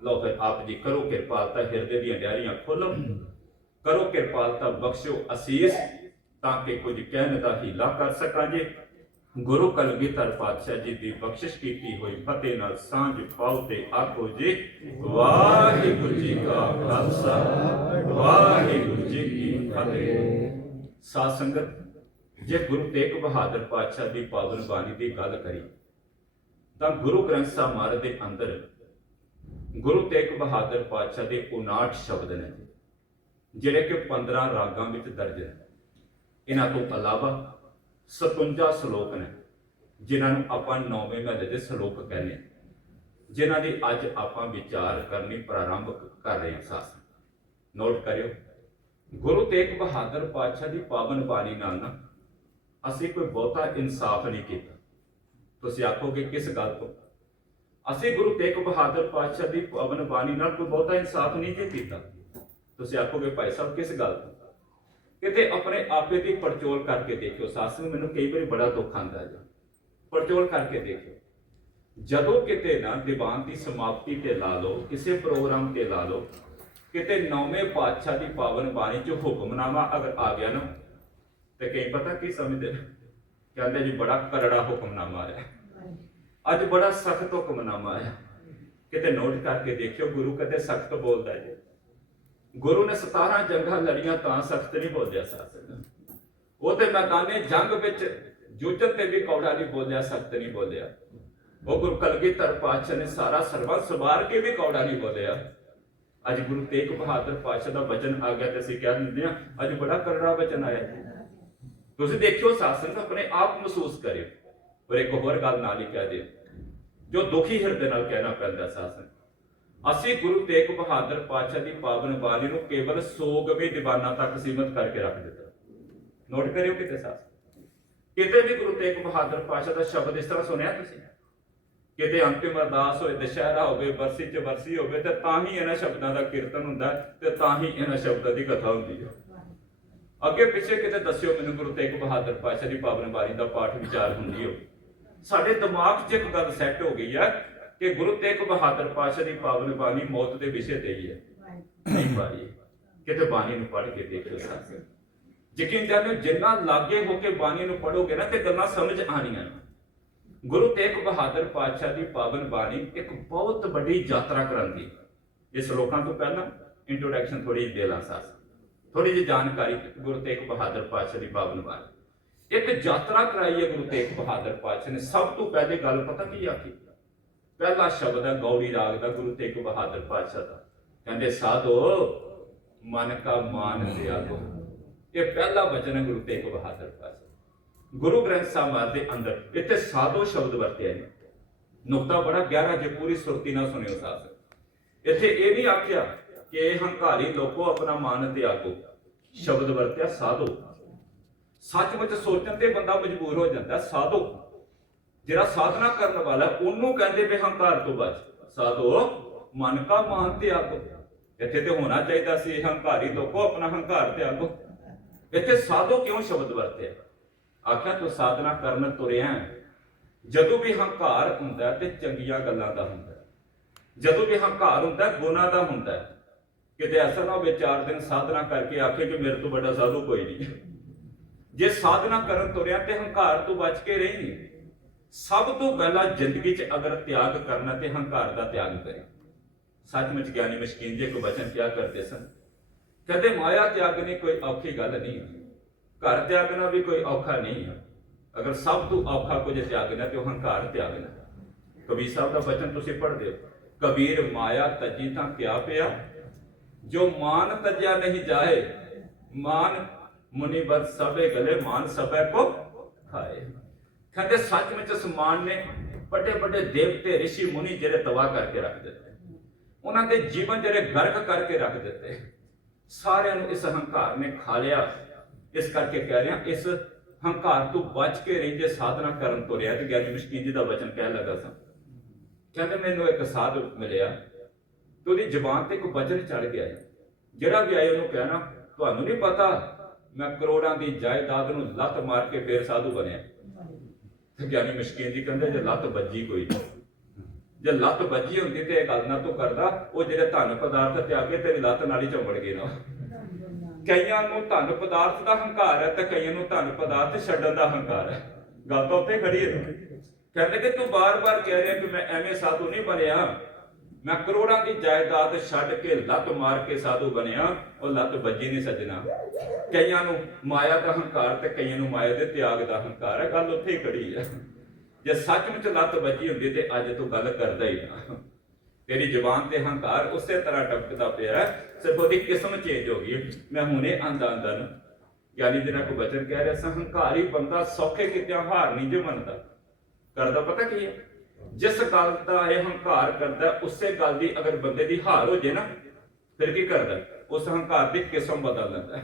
ਲੋ ਫਿਰ ਆਪ ਜੀ, ਕਰੋ ਕਿਰਪਾਲਤਾ ਹਿਰਦੇ ਦੀਆਂ ਡਿਆਰੀਆਂ ਖੋਲੋ ਕਰੋ ਕਿਰਪਾਲਤਾ ਬਖਸ਼ੋ ਅਸੀਸ, ਤਾਂ ਕਿ ਕੁਝ ਕਹਿਣ ਦਾ ਹੀਲਾ ਕਰ ਸਕਾਂ ਜੀ। ਗੁਰੂ ਕਲਗੀਧਰ ਪਾਤਸ਼ਾਹ ਜੀ ਦੀ ਬਖਸ਼ਿਸ਼ ਕੀਤੀ ਹੋਈ ਫਤਿਹ ਨਾਲ ਸਾਂਝ ਪਾਓ ਤੇ ਆਖੋ ਜੀ, ਵਾਹਿਗੁਰੂ ਜੀ ਕਾ ਖਾਲਸਾ, ਵਾਹਿਗੁਰੂ ਜੀ ਕੀ ਫਤਿਹ। ਸਾਧ ਸੰਗਤ, ਜੇ ਗੁਰੂ ਤੇਗ ਬਹਾਦਰ ਪਾਤਸ਼ਾਹ ਦੀ ਪਾਵਨ ਬਾਣੀ ਦੀ ਗੱਲ ਕਰੀ ਤਾਂ ਗੁਰੂ ਗ੍ਰੰਥ ਸਾਹਿਬ ਮਹਾਰਾਜ ਦੇ ਅੰਦਰ ਗੁਰੂ ਤੇਗ ਬਹਾਦਰ ਪਾਤਸ਼ਾਹ ਦੇ 59 ਸ਼ਬਦ ਨੇ ਜਿਹੜੇ ਕਿ 15 ਰਾਗਾਂ ਵਿੱਚ ਦਰਜ ਨੇ। ਇਹਨਾਂ ਤੋਂ ਇਲਾਵਾ 57 ਸ਼ਲੋਕ ਨੇ, ਜਿਨ੍ਹਾਂ ਨੂੰ ਆਪਾਂ ਨੌਵੇਂ ਮਹੱਲੇ ਦੇ ਸ਼ਲੋਕ ਕਹਿੰਦੇ ਹਾਂ, ਜਿਨ੍ਹਾਂ ਦੀ ਅੱਜ ਆਪਾਂ ਵਿਚਾਰ ਕਰਨੀ, ਪ੍ਰਾਰੰਭ ਕਰ ਰਹੇ ਹਾਂ ਸਾਥ ਨੋਟ ਕਰਿਓ, ਗੁਰੂ ਤੇਗ ਬਹਾਦਰ ਪਾਤਸ਼ਾਹ ਦੀ ਪਾਵਨ ਬਾਣੀ ਨਾਲ ਨਾ ਅਸੀਂ ਕੋਈ ਬਹੁਤਾ ਇਨਸਾਫ ਨਹੀਂ ਕੀਤਾ। ਤੁਸੀਂ ਆਖੋਗੇ, ਕਿਸ ਗੱਲ ਤੋਂ? ਅਸੀਂ ਗੁਰੂ ਤੇਗ ਬਹਾਦਰ ਪਾਤਸ਼ਾਹ ਦੀ ਪਾਵਨ ਬਾਣੀ ਨਾਲ ਕੋਈ ਬਹੁਤਾ ਇਨਸਾਫ ਨਹੀਂ ਜੇ ਕੀਤਾ। ਤੁਸੀਂ ਆਖੋਗੇ, ਭਾਈ ਸਾਹਿਬ, ਕਿਸ ਗੱਲ ਤੋਂ? ਕਿਤੇ ਆਪਣੇ ਆਪੇ ਦੀ ਪੜਚੋਲ ਕਰਕੇ ਦੇਖਿਓ। ਸਾਸ ਮੈਨੂੰ ਕਈ ਵਾਰੀ ਬੜਾ ਦੁੱਖ ਆਉਂਦਾ ਹੈ ਪੜਚੋਲ ਕਰਕੇ ਦੇਖਿਓ। ਜਦੋਂ ਕਿਤੇ ਨਾ ਦੀਵਾਨ ਦੀ ਸਮਾਪਤੀ ਤੇ ਲਾ ਲਓ, ਕਿਸੇ ਪ੍ਰੋਗਰਾਮ ਤੇ ਲਾ ਲਓ, ਕਿਤੇ ਨੌਵੇਂ ਪਾਤਸ਼ਾਹ ਦੀ ਪਾਵਨ ਬਾਣੀ ਚ ਹੁਕਮਨਾਮਾ ਅਗਰ ਆ ਗਿਆ ਨਾ, ਤੇ ਕਈ ਪਤਾ ਕੀ ਸਮਝਦੇ ਕਹਿੰਦੇ ਜੀ, ਬੜਾ ਕਰੜਾ ਹੁਕਮਨਾਮਾ ਆਇਆ ਅੱਜ ਬੜਾ ਸਖਤ ਹੁਕਮਨਾਮਾ ਆਇਆ। ਕਿਤੇ ਨੋਟ ਕਰਕੇ ਦੇਖਿਓ, ਗੁਰੂ ਕਦੇ ਸਖਤ ਬੋਲਦਾ ਹੈ ਜੀ ਗੁਰੂ ਨੇ 17 ਜੰਗਾਂ ਲੜੀਆਂ ਤਾਂ ਸਖਤ ਨਹੀਂ ਬੋਲਿਆ ਸਾਸਨ ਉਹ ਤੇ ਮੈਦਾਨੇ ਜੰਗ ਵਿੱਚ ਜੂਝਣ ਤੇ ਵੀ ਕੌੜਾ ਨਹੀਂ ਬੋਲਿਆ, ਸਖਤ ਨਹੀਂ ਬੋਲਿਆ। ਉਹ ਗੁਰੂ ਕਲਗੀਧਰ ਪਾਤਸ਼ਾਹ ਨੇ ਸਾਰਾ ਸਰਬੰਸ ਸਵਾਰ ਕੇ ਵੀ ਕੌੜਾ ਨਹੀਂ ਬੋਲਿਆ। ਅੱਜ ਗੁਰੂ ਤੇਗ ਬਹਾਦਰ ਪਾਤਸ਼ਾਹ ਦਾ ਵਚਨ ਆ ਗਿਆ ਤੇ ਅਸੀਂ ਕਹਿ ਦਿੰਦੇ ਹਾਂ, ਅੱਜ ਬੜਾ ਕਰੜਾ ਵਚਨ ਆਇਆ। ਤੁਸੀਂ ਦੇਖਿਓ, ਸਾਸਨ ਆਪਣੇ ਆਪ ਮਹਿਸੂਸ ਕਰਿਓ। ਪਰ ਇੱਕ ਹੋਰ ਗੱਲ ਨਾਲ ਹੀ ਕਹਿ ਦਿਓ। ਜੋ ਦੁਖੀ ਹਿਰਦੇ ਨਾਲ ਕਹਿਣਾ ਪੈਂਦਾ ਸਾਸਨ ਅਸੀਂ ਗੁਰੂ ਤੇਗ ਬਹਾਦਰ ਪਾਤਸ਼ਾਹ ਦੀ ਪਾਵਨ ਬਾਣੀ ਨੂੰ ਕੇਵਲ ਸੋਗਵੇਂ ਦੀਵਾਨਾਂ ਤੱਕ ਸੀਮਤ ਕਰਕੇ ਰੱਖ ਦਿੱਤਾ। ਨੋਟ ਕਰਿਓ ਕਿਤੇ ਸਾਸ ਕਿਤੇ ਵੀ ਗੁਰੂ ਤੇਗ ਬਹਾਦਰ ਪਾਤਸ਼ਾਹ ਦਾ ਸ਼ਬਦ ਇਸ ਤਰ੍ਹਾਂ ਸੁਣਿਆ ਤੁਸੀਂ? ਕਿਤੇ ਅੰਤਿਮ ਅਰਦਾਸ ਹੋਏ, ਦੁਸ਼ਹਿਰਾ ਹੋਵੇ, ਬਰਸੀ ਚ ਬਰਸੀ ਹੋਵੇ, ਤੇ ਤਾਂ ਹੀ ਇਹਨਾਂ ਸ਼ਬਦਾਂ ਦਾ ਕੀਰਤਨ ਹੁੰਦਾ ਤੇ ਤਾਂ ਹੀ ਇਹਨਾਂ ਸ਼ਬਦਾਂ ਦੀ ਕਥਾ ਹੁੰਦੀ ਹੈ। ਅੱਗੇ ਪਿੱਛੇ ਕਿਤੇ ਦੱਸਿਓ ਮੈਨੂੰ ਗੁਰੂ ਤੇਗ ਬਹਾਦਰ ਪਾਤਸ਼ਾਹ ਦੀ ਪਾਵਨ ਬਾਣੀ ਦਾ ਪਾਠ ਵਿਚਾਰ ਹੁੰਦੀ ਹੋਵੇ। ਸਾਡੇ ਦਿਮਾਗ 'ਚ ਇੱਕ ਗੱਲ ਸੈੱਟ ਹੋ ਗਈ ਹੈ ਕਿ ਗੁਰੂ ਤੇਗ ਬਹਾਦਰ ਪਾਤਸ਼ਾਹ ਦੀ ਪਾਵਨ ਬਾਣੀ ਮੌਤ ਦੇ ਵਿਸ਼ੇ ਤੇ ਹੀ ਹੈ। ਨਹੀਂ ਪਾਈ ਕਿਤੇ ਬਾਣੀ ਨੂੰ ਪੜ੍ਹ ਕੇ ਦੇਖਿਓ ਸਾਥ ਯਕੀਨ ਜਾਣੋ ਜਿੰਨਾ ਲਾਗੇ ਹੋ ਕੇ ਬਾਣੀ ਨੂੰ ਪੜੋਗੇ ਨਾ ਤੇ ਗੱਲਾਂ ਸਮਝ ਆਣੀਆਂ ਗੁਰੂ ਤੇਗ ਬਹਾਦਰ ਪਾਤਸ਼ਾਹ ਦੀ ਪਾਵਨ ਬਾਣੀ ਇੱਕ ਬਹੁਤ ਵੱਡੀ ਯਾਤਰਾ ਕਰਾਂਦੀ ਇਸ ਲੋਕਾਂ ਤੋਂ ਪਹਿਲਾਂ ਇੰਟਰੋਡਕਸ਼ਨ ਥੋੜੀ ਦੇ ਲਾਂ ਸਾਥ ਥੋੜੀ ਜਿਹੀ ਜਾਣਕਾਰੀ ਗੁਰੂ ਤੇਗ ਬਹਾਦਰ ਪਾਤਸ਼ਾਹ ਦੀ ਪਾਵਨ ਬਾਣੀ। ਇੱਕ ਯਾਤਰਾ ਕਰਾਈ ਹੈ ਗੁਰੂ ਤੇਗ ਬਹਾਦਰ ਪਾਤਸ਼ਾਹ ਨੇ। ਸਭ ਤੋਂ ਪਹਿਲੇ ਗੱਲ ਪਤਾ ਕੀ ਆਖੀ ਪਹਿਲਾ ਸ਼ਬਦ ਹੈ ਗੌੜੀ ਰਾਗ ਦਾ ਗੁਰੂ ਤੇਗ ਬਹਾਦਰ ਪਾਤਸ਼ਾਹ ਦਾ। ਕਹਿੰਦੇ, ਸਾਧੋ, ਮਨ ਕਾ ਮਾਨ ਤਿਆਗੋ। ਇਹ ਪਹਿਲਾ ਵਚਨ ਹੈ ਗੁਰੂ ਤੇਗ ਬਹਾਦਰ ਪਾਤਸ਼ਾਹ ਗੁਰੂ ਗ੍ਰੰਥ ਸਾਹਿਬ ਮਹਾਰਾਜ ਦੇ ਅੰਦਰ ਇੱਥੇ ਸਾਧੋ ਸ਼ਬਦ ਵਰਤਿਆ ਹੈ ਨੁਕਤਾ ਬੜਾ ਗਹਿਰਾ ਜੇ ਪੂਰੀ ਸੁਰਤੀ ਨਾਲ ਸੁਣਿਓ ਸਾਥ ਇੱਥੇ ਇਹ ਨਹੀਂ ਆਖਿਆ ਕਿ ਇਹ ਹੰਕਾਰੀ, ਲੋਕੋ ਆਪਣਾ ਮਾਨ ਤਿਆਗੋ। ਸ਼ਬਦ ਵਰਤਿਆ, ਸਾਧੋ। ਸੱਚਮੁੱਚ ਸੋਚਣ ਤੇ ਬੰਦਾ ਮਜਬੂਰ ਹੋ ਜਾਂਦਾ ਹੈ, ਸਾਧੋ। ਜਿਹੜਾ ਸਾਧਨਾ ਕਰਨ ਵਾਲਾ ਉਹਨੂੰ ਕਹਿੰਦੇ ਵੀ ਹੰਕਾਰ ਤੋਂ ਬਚ ਸਾਧੋ ਮਨ ਕਾ ਮਾਨ ਤਿਆਗੋ। ਇੱਥੇ ਤੇ ਹੋਣਾ ਚਾਹੀਦਾ ਸੀ ਇਹ ਹੰਕਾਰੀ ਲੋਕੋ ਆਪਣਾ ਹੰਕਾਰ ਤਿਆਗੋ। ਇੱਥੇ ਸਾਧੋ ਕਿਉਂ ਸ਼ਬਦ ਵਰਤਿਆ? ਆਖਿਆ ਤੂੰ ਸਾਧਨਾ ਕਰਨ ਤੁਰਿਆ ਜਦੋਂ ਵੀ ਹੰਕਾਰ ਹੁੰਦਾ ਤੇ ਚੰਗੀਆਂ ਗੱਲਾਂ ਦਾ ਹੁੰਦਾ ਜਦੋਂ ਵੀ ਹੰਕਾਰ ਹੁੰਦਾ ਹੈ, ਗੁਨਾਹ ਦਾ ਹੁੰਦਾ ਕਿਤੇ ਐਸਾ ਨਾ ਹੋਵੇ ਚਾਰ ਦਿਨ ਸਾਧਨਾ ਕਰਕੇ ਆਖੇ ਕਿ ਮੇਰੇ ਤੋਂ ਵੱਡਾ ਸਾਧੂ ਕੋਈ ਨਹੀਂ। ਜੇ ਸਾਧਨਾ ਕਰਨ ਤੁਰਿਆ ਤੇ ਹੰਕਾਰ ਤੋਂ ਬਚ ਕੇ ਰਹੀ ਸਭ ਤੋਂ ਪਹਿਲਾਂ ਜ਼ਿੰਦਗੀ 'ਚ ਅਗਰ ਤਿਆਗ ਕਰਨਾ ਤੇ ਹੰਕਾਰ ਦਾ ਤਿਆਗ ਕਰੇ। ਸੱਚਮੁੱਚ ਗਿਆਨੀ ਮਸ਼ਕੀਨ ਜੀ ਕੋ ਬਚਨ ਕਿਆ ਕਰਦੇ ਸਨ? ਕਹਿੰਦੇ, ਮਾਇਆ ਤਿਆਗਣੀ ਕੋਈ ਔਖੀ ਗੱਲ ਨਹੀਂ ਘਰ ਤਿਆਗਣਾ ਵੀ ਕੋਈ ਔਖਾ ਨਹੀਂ ਹੈ। ਅਗਰ ਸਭ ਤੋਂ ਔਖਾ ਕੁਝ ਤਿਆਗਣਾ ਤੇ ਉਹ ਹੰਕਾਰ ਤਿਆਗਣਾ। ਕਬੀਰ ਸਾਹਿਬ ਦਾ ਬਚਨ ਤੁਸੀਂ ਪੜ੍ਹਦੇ ਹੋ। ਕਬੀਰ, ਮਾਇਆ ਤਜੀ ਤਾਂ ਕਿਆ ਪਿਆ? ਜੋ ਮਾਨ ਤਜਿਆ ਨਹੀਂ ਜਾਏ, ਮਾਨ ਮੁਨੀ ਬਰ ਸਭੇ ਗਲੇ ਮਾਨ ਸਭੇ ਕੋ ਖਾਏ। ਕਹਿੰਦੇ ਸੱਚਮੁੱਚ ਸਮਾਨ ਨੇ ਵੱਡੇ ਵੱਡੇ ਦੇਵਤੇ ઋષਿ ਮੁਨੀ ਜਿਹੜੇ ਤਬਾਹ ਕਰਕੇ ਰੱਖ ਦਿੱਤੇ। ਉਹਨਾਂ ਦੇ ਜੀਵਨ ਜਿਹੜੇ ਗਰਕ ਕਰਕੇ ਰੱਖ ਦਿੱਤੇ। ਸਾਰਿਆਂ ਨੂੰ ਇਸ ਹੰਕਾਰ ਨੇ ਖਾ ਲਿਆ। ਇਸ ਕਰਕੇ ਕਹਿ ਰਿਹਾ, ਇਸ ਹੰਕਾਰ ਤੋਂ ਬਚ ਕੇ ਰਹਿੰਦੇ ਸਾਧਨਾ ਕਰਨ ਤੋਂ ਰਿਹਾ ਤੇ ਗਿਆਨੀ ਮਸ਼ਕੀਨ ਜੀ ਦਾ ਵਚਨ ਕਹਿ ਲੱਗਾ ਸਾਂ। ਕਹਿੰਦੇ ਮੈਨੂੰ ਇੱਕ ਸਾਧ ਮਿਲਿਆ, ਤੇ ਉਹਦੀ ਜ਼ੁਬਾਨ ਤੇ ਇੱਕ ਵਚਨ ਚੜ ਗਿਆ ਜਿਹੜਾ ਵੀ ਆਏ ਉਹਨੂੰ ਕਹਿਣਾ, ਤੁਹਾਨੂੰ ਨਹੀਂ ਪਤਾ ਮੈਂ ਕਰੋੜਾਂ ਦੀ ਜਾਇਦਾਦ ਨੂੰ ਲੱਤ ਮਾਰ ਕੇ ਫੇਰ ਸਾਧੂ ਬਣਿਆ। ਤੇ ਗਿਆਨੀ ਮਸ਼ਕੀਨ ਜੀ ਕਹਿੰਦੇ, ਜੇ ਲੱਤ ਵੱਜੀ ਕੋਈ, ਜੇ ਲੱਤ ਵੱਜੀ ਹੁੰਦੀ ਤੇ ਇਹ ਗੱਲ ਨਾ ਤੂੰ ਕਰਦਾ, ਉਹ ਜਿਹੜੇ ਧਨ ਪਦਾਰਥ ਤਿਆਗੇ ਤੇਰੀ ਲੱਤ ਨਾਲ ਹੀ ਚੰਬੜ ਗਏ ਨਾ। ਕਈਆਂ ਨੂੰ ਧਨ ਪਦਾਰਥ ਦਾ ਹੰਕਾਰ ਹੈ ਤੇ ਕਈਆਂ ਨੂੰ ਧਨ ਪਦਾਰਥ ਛੱਡਣ ਦਾ ਹੰਕਾਰ ਹੈ। ਗੱਲ ਤਾਂ ਉੱਥੇ ਖੜੀ ਹੈ। ਕਹਿੰਦੇ ਕਿ ਤੂੰ ਬਾਰ-ਬਾਰ ਕਹਿ ਰਿਹਾ ਕਿ ਮੈਂ ਐਵੇਂ ਸਾਧੂ ਨਹੀਂ ਬਣਿਆ। ਮੈਂ ਕਰੋੜਾਂ ਦੀ ਜਾਇਦਾਦ ਛੱਡ ਕੇ ਲੱਤ ਮਾਰ ਕੇ ਸਾਧੂ ਬਣਿਆ ਉਹ ਲੱਤ ਵੱਜੀ ਨਹੀਂ ਸੱਜਣਾ। ਕਈਆਂ ਨੂੰ ਮਾਇਆ ਦਾ ਹੰਕਾਰ ਤੇ ਕਈਆਂ ਨੂੰ ਮਾਇਆ ਦੇ ਤਿਆਗ ਦਾ ਹੰਕਾਰ ਹੈ ਗੱਲ ਉੱਥੇ ਹੀ ਖੜੀ ਹੈ। ਜੇ ਸੱਚਮੁੱਚ ਲੱਤ ਵੱਜੀ ਹੁੰਦੀ ਤੇ ਅੱਜ ਤੂੰ ਗੱਲ ਕਰਦਾ ਹੀ ਨਾ। ਤੇਰੀ ਜ਼ੁਬਾਨ ਤੇ ਹੰਕਾਰ ਉਸੇ ਤਰ੍ਹਾਂ ਟਪਕਦਾ ਪਿਆ ਹੈ, ਸਿਰਫ ਉਹਦੀ ਕਿਸਮ ਚੇਂਜ ਹੋ ਗਈ ਹੈ। ਮੈਂ ਹੁਣੇ ਆਂਦਾ ਆਂਦਾ ਨੂੰ ਯਾਨੀ ਜਿਹਨਾਂ ਕੋ ਬਚਨ ਕਹਿ ਰਿਹਾ ਸਾਂ ਹੰਕਾਰੀ ਬੰਦਾ ਸੌਖੇ ਕਿਤਿਆਂ ਹਾਰ ਨਹੀਂ ਜੇ ਮੰਨਦਾ। ਕਰਦਾ ਪਤਾ ਕੀ ਹੈ? ਜਿਸ ਗੱਲ ਦਾ ਇਹ ਹੰਕਾਰ ਕਰਦਾ, ਉਸੇ ਗੱਲ ਦੀ ਅਗਰ ਬੰਦੇ ਦੀ ਹਾਰ ਹੋ ਜੇ ਨਾ, ਫਿਰ ਕੀ ਕਰਦਾ? ਉਸ ਹੰਕਾਰ ਦੀ ਕਿਸਮ ਬਦਲ ਲੈਂਦਾ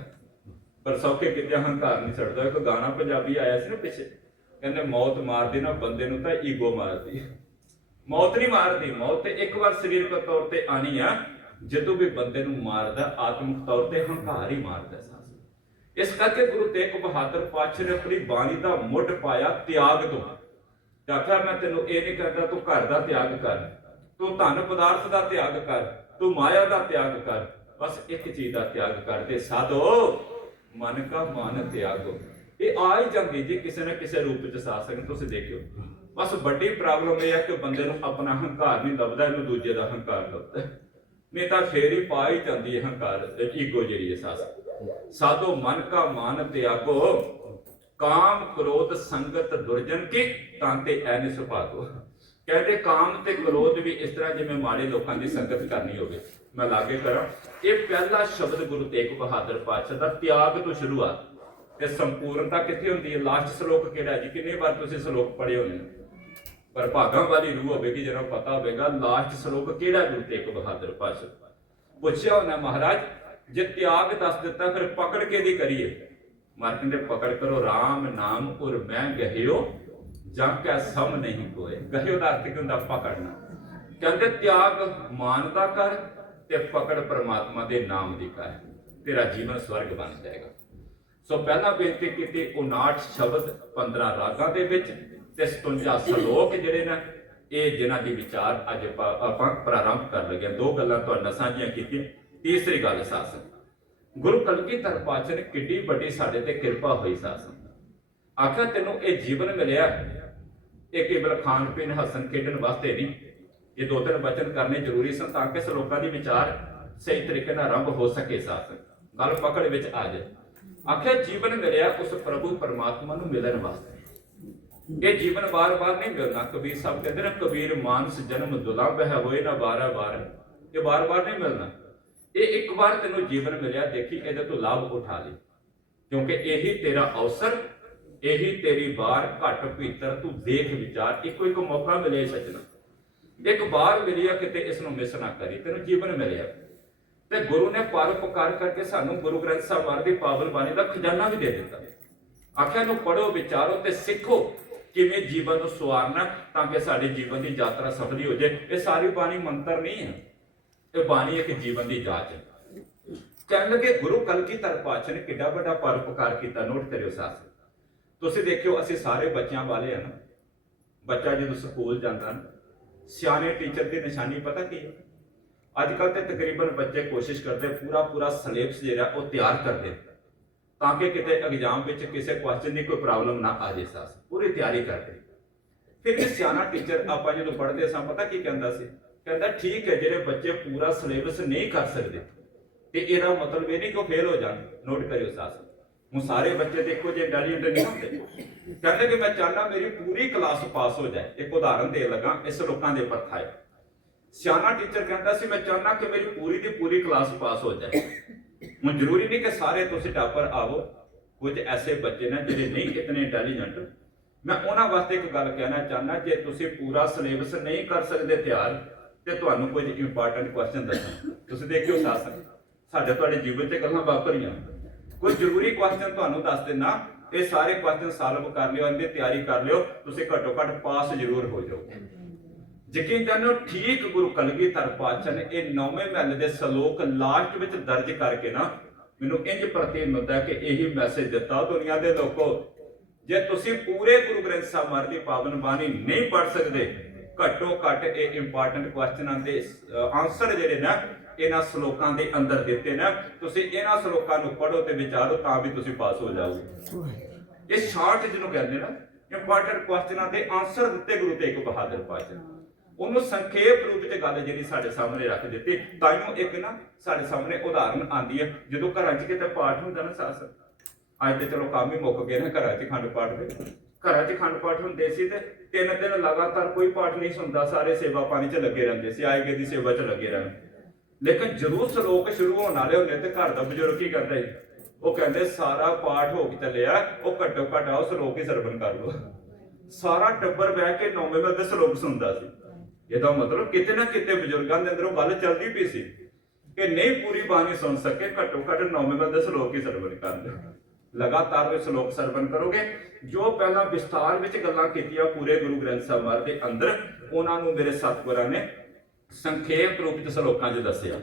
ਪਰ ਸੌਖੇ ਕਿਤੇ ਹੰਕਾਰ ਨਹੀਂ ਛੱਡਦਾ। ਇੱਕ ਗਾਣਾ ਪੰਜਾਬੀ ਆਇਆ ਸੀ ਨਾ ਪਿੱਛੇ। ਕਹਿੰਦੇ, ਮੌਤ ਮਾਰਦੀ ਨਾ ਬੰਦੇ ਨੂੰ ਤਾਂ ਈਗੋ ਮਾਰਦੀ ਮੌਤ ਨਹੀਂ ਮਾਰਦੀ। ਮੌਤ ਤੇ ਇੱਕ ਵਾਰ ਸਰੀਰਕ ਤੌਰ ਤੇ ਆਣੀ ਆ, ਜਦੋਂ ਵੀ ਬੰਦੇ ਨੂੰ ਮਾਰਦਾ, ਆਤਮਿਕ ਤੌਰ ਤੇ ਹੰਕਾਰ ਹੀ ਮਾਰਦਾ ਇਸ ਕਰਕੇ ਗੁਰੂ ਤੇਗ ਬਹਾਦਰ ਪਾਤਸ਼ਾਹ ਨੇ ਆਪਣੀ ਬਾਣੀ ਦਾ ਮੁੱਢ ਪਾਇਆ, ਤਿਆਗ ਤੋਂ। ਤੇ ਮੈਂ ਤੈਨੂੰ ਇਹ ਨਹੀਂ ਕਰਦਾ ਤੂੰ ਘਰ ਦਾ ਤਿਆਗ ਕਰ। ਤੂੰ ਧਨ ਪਦਾਰਥ ਦਾ ਤਿਆਗ ਕਰ, ਤੂੰ ਮਾਇਆ ਦਾ ਤਿਆਗ ਕਰ। ਬਸ ਇੱਕ ਚੀਜ਼ ਦਾ ਤਿਆਗ ਕਰ ਤੇ ਸਾਧੋ, ਮਨ ਕਾ ਮਾਨ ਤਿਆਗੋ। ਇਹ ਆ ਹੀ ਜਾਂਦੀ, ਜੇ ਕਿਸੇ ਨਾ ਕਿਸੇ ਰੂਪ ਵਿੱਚ ਸਾਧ ਸੰਗਤ ਤੁਸੀਂ ਦੇਖਿਓ। ਬਸ ਵੱਡੀ ਪ੍ਰੋਬਲਮ ਇਹ ਹੈ ਕਿ ਬੰਦੇ ਨੂੰ ਆਪਣਾ ਹੰਕਾਰ ਨਹੀਂ ਲੱਭਦਾ, ਇਹਨੂੰ ਦੂਜੇ ਦਾ ਹੰਕਾਰ ਲੱਭਦਾ। ਨਹੀਂ ਤਾਂ ਫੇਰ ਹੀ ਪਾ ਹੀ ਜਾਂਦੀ ਹੈ ਹੰਕਾਰ ਈਗੋ ਜਿਹੜੀ ਹੈ ਸਾਸ ਸਾਧੋ, ਮਨ ਕਾ ਮਾਨ ਤਿਆਗੋ। ਕਾਮ ਕ੍ਰੋਧ ਸੰਗਤ ਦੁਰਜਨ ਕੀ ਤਾਂ ਤੇ ਐਨ ਕਹਿੰਦੇ ਕਾਮ ਤੇ ਕ੍ਰੋਧ ਵੀ ਇਸ ਤਰ੍ਹਾਂ ਜਿਵੇਂ ਮਾੜੇ ਲੋਕਾਂ ਦੀ ਸੰਗਤ ਕਰਨੀ ਹੋਵੇ। ਮੈਂ ਲਾਗੇ ਕਰਾਂ, ਇਹ ਪਹਿਲਾ ਸ਼ਬਦ ਗੁਰੂ ਤੇਗ ਬਹਾਦਰ ਪਾਤਸ਼ਾਹ ਦਾ ਤਿਆਗ ਤੋਂ ਸ਼ੁਰੂਆਤ। ਤੇ ਸੰਪੂਰਨਤਾ ਕਿੱਥੇ ਹੁੰਦੀ ਹੈ? ਲਾਸਟ ਸ਼ਲੋਕ ਕਿਹੜਾ ਜੀ? ਕਿੰਨੇ ਵਾਰ ਤੁਸੀਂ ਸ਼ਲੋਕ ਪੜ੍ਹੇ ਹੋਣੇ? ਪਰ ਭਾਗਾਂ ਵਾਲੀ ਰੂਹ ਹੋਵੇਗੀ ਜਿਹੜਾ ਪਤਾ ਹੋਵੇਗਾ ਲਾਸਟ ਸ਼ਲੋਕ ਕਿਹੜਾ ਗੁਰੂ ਤੇਗ ਬਹਾਦਰ ਪਾਤਸ਼ਾਹ? ਪੁੱਛਿਆ ਉਹਨੇ ਮਹਾਰਾਜ, ਜੇ ਤਿਆਗ ਦੱਸ ਦਿੱਤਾ, ਫਿਰ ਪਕੜ ਕੇ ਦੀ ਕਰੀਏ? ਮਰ ਕਹਿੰਦੇ ਪਕੜ ਕਰੋ RAM ਨਾਮ ਔਰ ਮੈਂ ਗਹਿਓ, ਜਾਂ ਕੈ ਸਮ ਨਹੀਂ ਕੋਏ। ਗਹਿਓ ਦਾ ਅਰਥ ਕੀ ਹੁੰਦਾ? ਪਕੜਨਾ। ਕਹਿੰਦੇ, ਤਿਆਗ ਮਾਨ ਦਾ ਕਰ ਤੇ ਪਕੜ ਪਰਮਾਤਮਾ ਦੇ ਨਾਮ ਦੀ ਕਰ। ਤੇਰਾ ਜੀਵਨ ਸਵਰਗ ਬਣ ਜਾਏਗਾ। ਸੋ ਪਹਿਲਾਂ ਬੇਨਤੀ ਕੀਤੀ 59 ਸ਼ਬਦ 15 ਰਾਗਾਂ ਦੇ ਵਿੱਚ ਤੇ 57 ਸ਼ਲੋਕ ਜਿਹੜੇ ਨੇ, ਇਹ ਜਿਨ੍ਹਾਂ ਦੀ ਵਿਚਾਰ ਅੱਜ ਆਪਾਂ ਆਪਾਂ ਪ੍ਰਾਰੰਭ ਕਰ ਲਗੇ ਦੋ ਗੱਲਾਂ ਤੁਹਾਡੇ ਸਾਂਝੀਆਂ ਕੀਤੀਆਂ। ਤੀਸਰੀ ਗੱਲ ਸਾਸਨ ਗੁਰੂ ਕਲਗੀਧਰ ਪਾਤਸ਼ਾਹ ਨੇ ਕਿੱਡੀ ਵੱਡੀ ਸਾਡੇ ਤੇ ਕਿਰਪਾ ਹੋਈ ਸਾਸਨ ਆਖਿਆ, ਤੈਨੂੰ ਇਹ ਜੀਵਨ ਮਿਲਿਆ? ਇਹ ਕੇਵਲ ਖਾਣ ਪੀਣ ਹੱਸਣ, ਖੇਡਣ ਵਾਸਤੇ ਨਹੀਂ। ਇਹ ਦੋ ਤਿੰਨ ਬਚਨ ਕਰਨੇ ਜ਼ਰੂਰੀ ਸਨ ਤਾਂ ਕਿ ਲੋਕਾਂ ਦੀ ਵਿਚਾਰ ਸਹੀ ਤਰੀਕੇ ਨਾਲ ਆਰੰਭ ਹੋ ਸਕੇ ਸਾਸਨ ਗੱਲ ਪਕੜ ਵਿੱਚ ਆ ਜਾਏ। ਆਖਿਆ, ਜੀਵਨ ਮਿਲਿਆ ਉਸ ਪ੍ਰਭੂ ਪਰਮਾਤਮਾ ਨੂੰ ਮਿਲਣ ਵਾਸਤੇ। ਇਹ ਜੀਵਨ ਬਾਰ-ਬਾਰ ਨਹੀਂ ਮਿਲਣਾ। ਕਬੀਰ ਸਾਹਿਬ ਕਹਿੰਦੇ ਨੇ, ਕਬੀਰ ਮਾਨਸ ਜਨਮ ਦੁਲੰਭ ਹੈ, ਹੋਏ ਨਾ ਬਾਰਾ ਬਾਰ ਇਹ ਬਾਰ-ਬਾਰ ਨਹੀਂ ਮਿਲਣਾ। ਇਹ ਇੱਕ ਵਾਰ ਤੈਨੂੰ ਜੀਵਨ ਮਿਲਿਆ, ਦੇਖੀ ਇਹਦੇ ਤੋਂ ਲਾਭ ਉਠਾ ਲਈ। ਕਿਉਂਕਿ ਇਹੀ ਤੇਰਾ ਅਵਸਰ, ਇਹੀ ਤੇਰੀ ਬਾਰ ਘਟ ਭੀਤਰ, ਤੂੰ ਦੇਖ ਵਿਚਾਰ, ਇੱਕੋ ਇੱਕ ਮੌਕਾ ਮਿਲੇ ਸੱਜਣਾ। ਇੱਕ ਵਾਰ ਮਿਲਿਆ ਕਿਤੇ ਇਸ ਨੂੰ ਮਿਸ ਨਾ ਕਰੀ, ਤੈਨੂੰ ਜੀਵਨ ਮਿਲਿਆ। ਤੇ ਗੁਰੂ ਨੇ ਪਰਉਪਕਾਰ ਕਰਕੇ ਸਾਨੂੰ ਗੁਰੂ ਗ੍ਰੰਥ ਸਾਹਿਬ ਮਹਾਰਾਜ ਦੀ ਪਾਵਨ ਬਾਣੀ ਦਾ ਖਜ਼ਾਨਾ ਵੀ ਦੇ ਦਿੱਤਾ। ਆਖਿਆ ਨੂੰ ਪੜੋ ਵਿਚਾਰੋ ਤੇ ਸਿੱਖੋ ਕਿਵੇਂ ਜੀਵਨ ਨੂੰ ਸਵਾਰਨਾ ਤਾਂ ਕਿ ਸਾਡੇ ਜੀਵਨ ਦੀ ਯਾਤਰਾ ਸਫਲੀ ਹੋ ਜਾਏ। ਇਹ ਸਾਰੀ ਬਾਣੀ ਮੰਤਰ ਨਹੀਂ ਹੈ। ਇਹ ਬਾਣੀ ਇੱਕ ਜੀਵਨ ਦੀ ਜਾਂਚ ਹੈ। ਕਹਿਣ ਲੱਗੇ, ਗੁਰੂ ਕਲਗੀਧਰ ਪਾਤਸ਼ਾਹ ਨੇ ਕਿੱਡਾ ਵੱਡਾ ਪਰਉਪਕਾਰ ਕੀਤਾ, ਨੋਟ ਕਰਿਓ ਸਾਸ ਤੁਸੀਂ ਦੇਖਿਓ, ਅਸੀਂ ਸਾਰੇ ਬੱਚਿਆਂ ਵਾਲੇ ਹਨ ਬੱਚਾ ਜਦੋਂ ਸਕੂਲ ਜਾਂਦਾ ਨਾ, ਸਿਆਣੇ ਟੀਚਰ ਦੀ ਨਿਸ਼ਾਨੀ ਪਤਾ ਕੀ ਹੈ? ਅੱਜ ਕੱਲ ਤੇ ਤਕਰੀਬਨ ਬੱਚੇ ਕੋਸ਼ਿਸ਼ ਕਰਦੇ ਪੂਰਾ ਪੂਰਾ ਸਿਲੇਬਸ ਜਿਹੜਾ, ਉਹ ਤਿਆਰ ਕਰਦੇ ਤਾਂ ਕਿ ਕਿਤੇ ਐਗਜ਼ਾਮ ਵਿੱਚ ਕਿਸੇ ਕੁਐਸਚਨ ਦੀ ਕੋਈ ਪ੍ਰੋਬਲਮ ਨਾ ਆ ਜੇ ਸਾਸ ਪੂਰੀ ਤਿਆਰੀ ਕਰਦੇ ਫਿਰ ਇਹ ਸਿਆਣਾ ਟੀਚਰ ਆਪਾਂ ਜਦੋਂ ਪੜ੍ਹਦੇ ਸਾਂ, ਪਤਾ ਕੀ ਕਹਿੰਦਾ ਸੀ? ਕਹਿੰਦਾ ਠੀਕ ਹੈ, ਜਿਹੜੇ ਬੱਚੇ ਪੂਰਾ ਸਿਲੇਬਸ ਨਹੀਂ ਕਰ ਸਕਦੇ। ਤੇ ਇਹਦਾ ਮਤਲਬ ਇਹ ਨਹੀਂ ਕਿ ਉਹ ਫੇਲ ਹੋ ਜਾਣ ਨੋਟ ਕਰਿਓ ਸਾਸ। ਹੁਣ ਸਾਰੇ ਬੱਚੇ ਦੇਖੋ ਜੇ ਇੰਟੈਲੀਜੈਂਟ ਨਹੀਂ ਹੁੰਦੇ। ਕਹਿੰਦੇ ਕਿ ਮੈਂ ਚਾਹੁੰਦਾ ਮੇਰੀ ਪੂਰੀ ਕਲਾਸ ਪਾਸ ਹੋ ਜਾਏ। ਇੱਕ ਉਦਾਹਰਨ ਦੇ ਲੱਗਾ, ਇਸ ਲੋਕਾਂ ਦੇ ਪਰਖਾ ਸਿਆਣਾ ਟੀਚਰ ਕਹਿੰਦਾ ਸੀ, ਮੈਂ ਚਾਹੁੰਦਾ ਕਿ ਮੇਰੀ ਪੂਰੀ ਦੀ ਪੂਰੀ ਕਲਾਸ ਪਾਸ ਹੋ ਜਾਏ। ਹੁਣ ਜ਼ਰੂਰੀ ਨਹੀਂ ਕਿ ਸਾਰੇ ਤੁਸੀਂ ਟਾਪਰ ਆਵੋ। ਕੁਝ ਐਸੇ ਬੱਚੇ ਨੇ ਜਿਹੜੇ ਨਹੀਂ ਇਤਨੇ ਇੰਟੈਲੀਜੈਂਟ ਮੈਂ ਉਹਨਾਂ ਵਾਸਤੇ ਇੱਕ ਗੱਲ ਕਹਿਣਾ ਚਾਹੁੰਦਾ, ਜੇ ਤੁਸੀਂ ਪੂਰਾ ਸਿਲੇਬਸ ਨਹੀਂ ਕਰ ਸਕਦੇ ਤਿਆਰ ਤੇ ਤੁਹਾਨੂੰ ਕੁਝ ਇੰਪੋਰਟੈਂਟ ਕੁਐਸਚਨ ਦੱਸਾਂ ਤੁਸੀਂ ਦੇਖਿਓ ਸਾਸਨ, ਸਾਡੇ ਤੁਹਾਡੇ ਜੀਵਨ 'ਚ ਗੱਲਾਂ ਵਾਪਰੀਆਂ ਕੋਈ ਜ਼ਰੂਰੀ ਕੁਐਸਚਨ ਤੁਹਾਨੂੰ ਦੱਸ ਦੇਣਾ ਇਹ ਸਾਰੇ ਕੁਐਸਚਨ ਸਾਲਵ ਕਰ ਲਿਓ, ਇਹਦੀ ਤਿਆਰੀ ਕਰ ਲਿਓ, ਤੁਸੀਂ ਘੱਟੋ ਘੱਟ ਪਾਸ ਜ਼ਰੂਰ ਹੋ ਜਾਓਗੇ ਯਕੀਨ ਜਾਣੋ ਠੀਕ ਗੁਰੂ ਕਲਗੀਧਰ ਪਾਤਸ਼ਾਹ ਨੇ ਇਹ ਨੌਵੇਂ ਮਹੱਲੇ ਦੇ ਸ਼ਲੋਕ ਲਾਸਟ ਵਿੱਚ ਦਰਜ ਕਰਕੇ ਨਾ, ਮੈਨੂੰ ਇੰਜ ਪ੍ਰਤੀਨ ਹੁੰਦਾ ਕਿ ਇਹੀ ਮੈਸੇਜ ਦਿੱਤਾ ਦੁਨੀਆ ਦੇ ਲੋਕੋ। ਜੇ ਤੁਸੀਂ ਪੂਰੇ ਗੁਰੂ ਗ੍ਰੰਥ ਸਾਹਿਬ ਮਹਾਰਾਜ ਦੀ ਪਾਵਨ ਬਾਣੀ ਨਹੀਂ ਪੜ੍ਹ ਸਕਦੇ ਘੱਟੋ ਘੱਟ ਇਹ ਇੰਪੋਰਟੈਂਟ ਕੁਐਸਚਨਾਂ ਦੇ ਆਨਸਰ ਜਿਹੜੇ ਨਾ, ਇਹਨਾਂ ਸ਼ਲੋਕਾਂ ਦੇ ਅੰਦਰ ਦਿੱਤੇ ਨੇ। ਤੁਸੀਂ ਇਹਨਾਂ ਸ਼ਲੋਕਾਂ ਨੂੰ ਪੜ੍ਹੋ ਤੇ ਵਿਚਾਰੋ ਤਾਂ ਵੀ ਤੁਸੀਂ ਪਾਸ ਹੋ ਜਾਓਗੇ। ਇਹ ਸ਼ਾਰਟ ਜਿਹਨੂੰ ਕਹਿੰਦੇ ਨਾ ਇੰਪੋਰਟੈਂਟ ਕੁਐਸਚਨਾਂ ਦੇ ਆਨਸਰ ਦਿੱਤੇ ਗੁਰੂ ਤੇਗ ਬਹਾਦਰ ਪਾਤਸ਼ਾਹ। ਉਹਨੂੰ ਸੰਖੇਪ ਰੂਪ ਚ ਗੱਲ ਜਿਹੜੀ ਸਾਡੇ ਸਾਹਮਣੇ ਰੱਖ ਦਿੱਤੀ ਤਾਈਓ ਇੱਕ ਨਾ ਸਾਡੇ ਸਾਹਮਣੇ ਉਦਾਹਰਨ ਆਂਦੀ ਹੈ। ਜਦੋਂ ਘਰਾਂ 'ਚ ਕਿਤੇ ਪਾਠ ਹੁੰਦਾ ਨਾ ਸਾਸ, ਅੱਜ ਤੇ ਚਲੋ ਕੰਮ ਹੀ ਮੁੱਕ ਗਏ ਨਾ, ਘਰਾਂ 'ਚ ਖੰਡ ਪਾਠ ਦੇ। ਘਰਾਂ 'ਚ ਖੰਡ ਪਾਠ ਹੁੰਦੇ ਸੀ ਤੇ ਤਿੰਨ ਦਿਨ ਲਗਾਤਾਰ ਕੋਈ ਪਾਠ ਨਹੀਂ ਸੁਣਦਾ, ਸਾਰੇ ਸੇਵਾ ਪਾਣੀ 'ਚ ਲੱਗੇ ਰਹਿੰਦੇ ਸੀ, ਆਏ ਗਏ ਦੀ ਸੇਵਾ 'ਚ ਲੱਗੇ ਰਹਿੰਦੇ ਲੇਕਿਨ ਜਦੋਂ ਸ਼ਲੋਕ ਸ਼ੁਰੂ ਹੋਣ ਵਾਲੇ ਹੁੰਦੇ ਤੇ ਘਰ ਦਾ ਬਜ਼ੁਰਗ ਕੀ ਕਰਦਾ? ਹੈ ਉਹ ਕਹਿੰਦੇ, ਸਾਰਾ ਪਾਠ ਹੋ ਕੇ ਚੱਲਿਆ, ਉਹ ਘੱਟੋ ਘੱਟ ਆਓ, ਸ਼ਲੋਕ ਹੀ ਸਰਵਣ ਕਰ ਲਓ। ਸਾਰਾ ਟੱਬਰ ਬਹਿ ਕੇ ਨੌਵੇਂ ਵੇਲੇ ਸ਼ਲੋਕ ਸੁਣਦਾ ਸੀ। ਇਹਦਾ ਮਤਲਬ ਕਿਤੇ ਨਾ ਕਿਤੇ ਬਜ਼ੁਰਗਾਂ ਦੇ ਅੰਦਰੋਂ ਗੱਲ ਚੱਲਦੀ ਪਈ ਸੀ ਕਿ ਨਹੀਂ, ਪੂਰੀ ਬਾਣੀ ਸੁਣ ਸਕੇ, ਘੱਟੋ ਘੱਟ ਨੌਵੇਂ ਵੇਲੇ ਦੇ ਸ਼ਲੋਕ ਹੀ ਸਰਵਣ ਕਰ ਲਓ। ਲਗਾਤਾਰ ਉਹ ਸ਼ਲੋਕ ਸਰਵਣ ਕਰੋਗੇ। ਜੋ ਪਹਿਲਾਂ ਵਿਸਤਾਰ ਵਿੱਚ ਗੱਲਾਂ ਕੀਤੀਆਂ ਪੂਰੇ ਗੁਰੂ ਗ੍ਰੰਥ ਸਾਹਿਬ ਮਹਾਰਾਜ ਦੇ ਅੰਦਰ, ਉਹਨਾਂ ਨੂੰ ਮੇਰੇ ਸਤਿਗੁਰਾਂ ਨੇ ਸੰਖੇਪ ਰੂਪ ਵਿੱਚ ਸ਼ਲੋਕਾਂ 'ਚ ਦੱਸਿਆ।